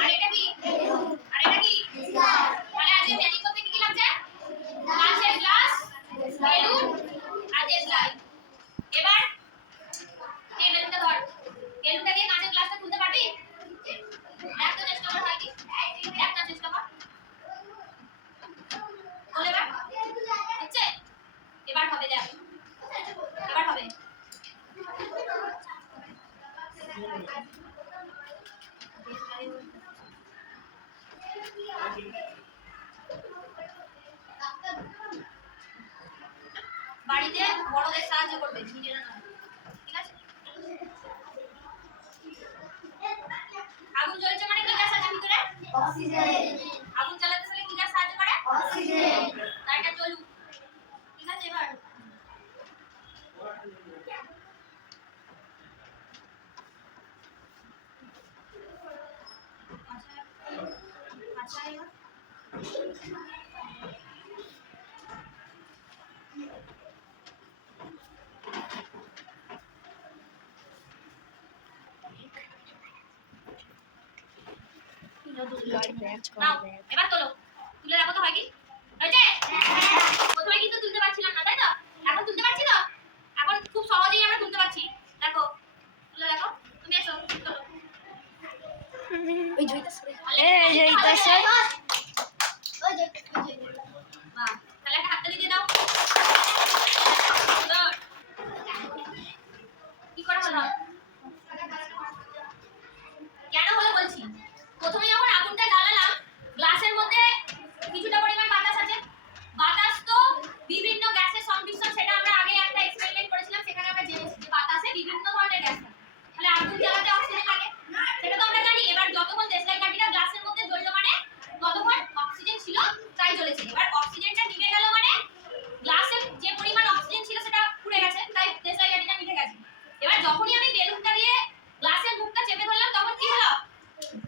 আর এটা কি? আর এটা কি? তাহলে আজকে ম্যাজিক করতে কি কি লাগছে? কাঁচের গ্লাস, বেলুন আর দেশলাই। এবার এই বেলুনটা ধর। বেলুনটা দিয়ে কাঁচের গ্লাসটা খুলতে পারবি? দেখ তো চেষ্টা কর হয় কি? দেখ না চেষ্টা কর। বল এবার। হচ্ছে? এবার হবে দেখ। এবার হবে। বাড়িতে বড়দের সাহায্য করবে, নিজেরা নয়। ঠিক আছে? আগুন জ্বলছে মানে কি গ্যাস আছে ভিতরে? অক্সিজেন। আগুন জ্বালাতে হলে কি গ্যাস সাহায্য করে? অক্সিজেন। তাই এটা জ্বলুক। ঠিক আছে এবার। আচ্ছা এবার এবার তোলো। তুলে দেখো তো হয় কি? হয়েছে? প্রথমে কিন্তু তুলতে পারছিলাম না, তাই তো? এখন তুলতে পারছি তো? এখন খুব সহজেই আমরা তুলতে পারছি। দেখো, তুলে দেখো। তুমি এসো, তোলো। ওই জয়িতা স্যার। জয়িতা স্যার। বাহ, তাহলে একটা হাততালি দিয়ে দাও। সুন্দর। কি করা হলো? কেন হলো বলছি। প্রথমে যখন আগুনটা জ্বালালাম, গ্লাসের মধ্যে কিছুটা পরিমাণ বাতাস আছে। বাতাস তো বিভিন্ন গ্যাসের সংমিশ্রণ, সেটা আমরা আগে একটা এক্সপেরিমেন্ট করেছিলাম, সেখানে আমরা জেনেছি যে বাতাসে বিভিন্ন ধরনের গ্যাস থাকে। তাহলে আগুন জ্বালাতে অক্সিজেন লাগে, সেটা তো আমরা জানি। এবার যতক্ষণ দেশলাই কাঠিটা গ্লাসের মধ্যে জ্বললো মানে ততক্ষণ অক্সিজেন ছিল, তাই জ্বলেছে। এবার অক্সিজেনটা নিভে গেল মানে গ্লাসে যে পরিমাণ অক্সিজেন ছিল সেটা পুড়ে গেছে, তাই দেশলাই কাঠিটা নিভে গেছে। এবার যখনই আমি বেলুনটা দিয়ে গ্লাসের মুখটা চেপে ধরলাম তখন কি হলো?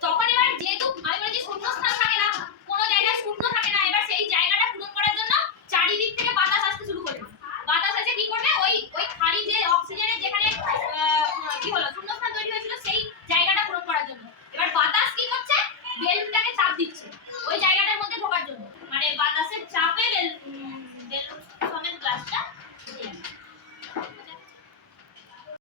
তখন এবার যেহেতু আমি বলেছি শূন্যস্থান থাকে না, কোনো জায়গায় শূন্য থাকে না, এবার সেই জায়গাটা পূরণ করার জন্য চারিদিক থেকে বাতাস আসতে শুরু করবে। বাতাস এসে কি করবে? ওই খালি যে অক্সিজেনের যেখানে কি হলো শূন্যস্থান তৈরি হয়েছিল সেই জায়গাটা পূরণ করার জন্য। এবার বাতাস কি করছে? বেলুনটাকে চাপ দিচ্ছে।